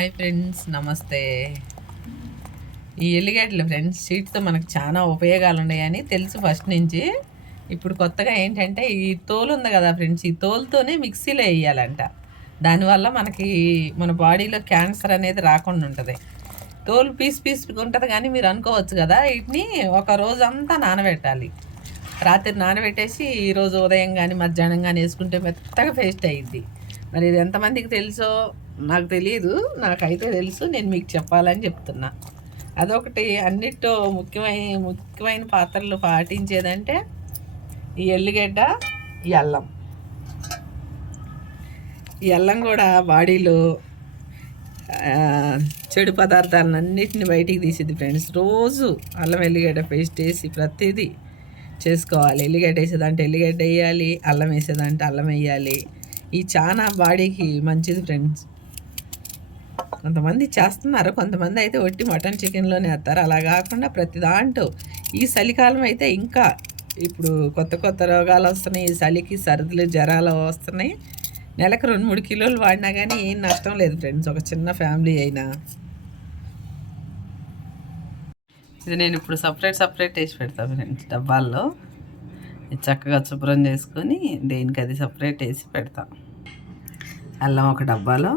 Hi friends, నమస్తే. ఈ ఎల్లిగడ్డలు friends సీడ్తో మనకు చాలా ఉపయోగాలు ఉన్నాయని తెలుసు ఫస్ట్ నుంచి. ఇప్పుడు కొత్తగా ఏంటంటే ఈ తోలు ఉంది కదా ఫ్రెండ్స్, ఈ తోలుతోనే మిక్సీలో వేయాలంట. దానివల్ల మనకి మన బాడీలో క్యాన్సర్ అనేది రాకుండా ఉంటుంది. తోలు పీస్ ఉంటుంది కానీ మీరు అనుకోవచ్చు కదా, వీటిని ఒక రోజు అంతా నానబెట్టాలి. రాత్రి నానబెట్టేసి ఈరోజు ఉదయం కానీ మధ్యాహ్నం కానీ వేసుకుంటే మెత్తగా పేస్ట్ అయ్యిద్ది. మరి ఇది ఎంతమందికి తెలుసో నాకు తెలియదు, నాకైతే తెలుసు, నేను మీకు చెప్పాలని చెప్తున్నా. అదొకటి. అన్నిట్లో ముఖ్యమైన పాత్రలు పాటించేదంటే ఈ ఎల్లిగడ్డ, ఈ అల్లం. ఈ అల్లం కూడా బాడీలో చెడు పదార్థాలను అన్నిటిని బయటికి తీసిద్ది ఫ్రెండ్స్. రోజు అల్లం ఎల్లిగడ్డ పేస్ట్ వేసి ప్రతిదీ చేసుకోవాలి. ఎల్లిగడ్డ వేసేదంటే ఎల్లిగడ్డ వేయాలి, అల్లం వేసేదంటే అల్లం వేయాలి. ఈ చాలా బాడీకి మంచిది ఫ్రెండ్స్. కొంతమంది చేస్తున్నారు, కొంతమంది అయితే ఒట్టి మటన్ చికెన్లోనే వేస్తారు. అలా కాకుండా ప్రతి దాంట్లో ఈ చలికాలం అయితే ఇంకా ఇప్పుడు కొత్త రోగాలు వస్తున్నాయి. చలికి సర్దులు జ్వరాలు వస్తున్నాయి. నెలకు 2-3 కిలోలు వాడినా కానీ ఏం నష్టం లేదు ఫ్రెండ్స్, ఒక చిన్న ఫ్యామిలీ అయినా. ఇది నేను ఇప్పుడు సపరేట్ వేసి పెడతాను ఫ్రెండ్స్ డబ్బాల్లో. ఇది చక్కగా శుభ్రం చేసుకొని దేనికి అది సపరేట్ వేసి పెడతాం. అల్లం ఒక డబ్బాలో,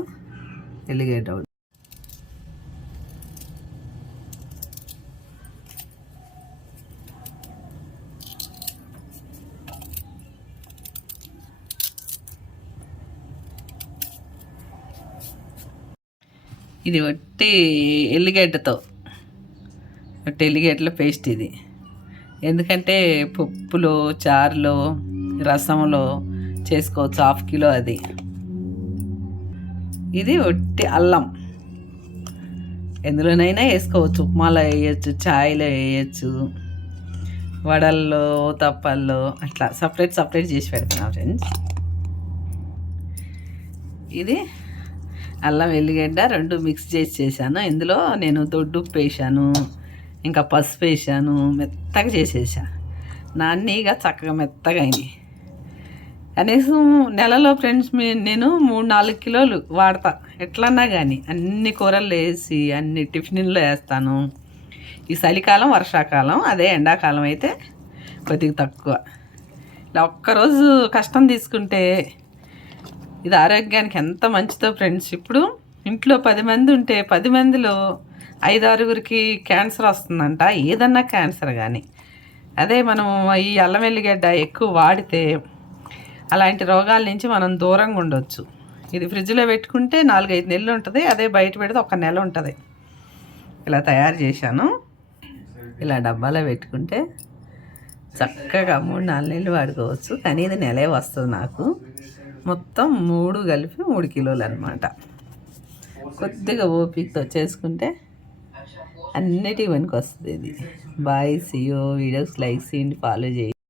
ఎల్లిగడ్డ ఒకటి. ఇది ఒట్టి ఎల్లిగడ్డతో, ఒట్టి ఎల్లిగడ్డల పేస్ట్ ఇది. ఎందుకంటే పప్పులో, చారులో, రసంలో చేసుకోవచ్చు. 1/2 కిలో అది. ఇది ఒట్టి అల్లం. ఎందులోనైనా వేసుకోవచ్చు. ఉప్మాలో వేయచ్చు, ఛాయ్లో వేయచ్చు, వడల్లో, తప్పల్లో, అట్లా సపరేట్ చేసి పెడుతున్నాం ఫ్రెండ్స్. ఇది అల్లం ఎల్లిగడ్డ 2 మిక్స్ చేశాను. ఇందులో నేను దొడ్డుప్పు వేసాను, ఇంకా పసుపు వేసాను. మెత్తగా చేసేసా. నాన్నీగా చక్కగా మెత్తగా అయినాయి. కనీసం నెలలో ఫ్రెండ్స్ నేను 3-4 కిలోలు వాడతా ఎట్లన్నా కానీ. అన్ని కూరలు వేసి అన్ని టిఫిన్లో వేస్తాను. ఈ చలికాలం, వర్షాకాలం, అదే ఎండాకాలం అయితే కొద్దిగా తక్కువ. ఇలా ఒక్కరోజు కష్టం తీసుకుంటే ఇది ఆరోగ్యానికి ఎంత మంచిదో ఫ్రెండ్స్. ఇప్పుడు ఇంట్లో 10 మంది ఉంటే 10 మందిలో 5-6గురికి క్యాన్సర్ వస్తుందంట. ఏదన్నా క్యాన్సర్ కానీ. అదే మనం ఈ అల్లం ఎల్లిగడ్డ ఎక్కువ వాడితే అలాంటి రోగాల నుంచి మనం దూరంగా ఉండొచ్చు. ఇది ఫ్రిడ్జ్లో పెట్టుకుంటే 4-5 నెలలు ఉంటుంది. అదే బయట పెడితే 1 నెల ఉంటుంది. ఇలా తయారు చేశాను. ఇలా డబ్బాలో పెట్టుకుంటే చక్కగా 3-4 నెలలు వాడుకోవచ్చు. కానీ ఇది నెలే వస్తుంది నాకు. మొత్తం 3 కలిపి 3 కిలోలు అనమాట. కొద్దిగా ఓపికతో చేసుకుంటే అన్నిటికీ పనికి వస్తుంది ఇది. Bye, see you. Videos like చేయండి, ఫాలో చేయండి.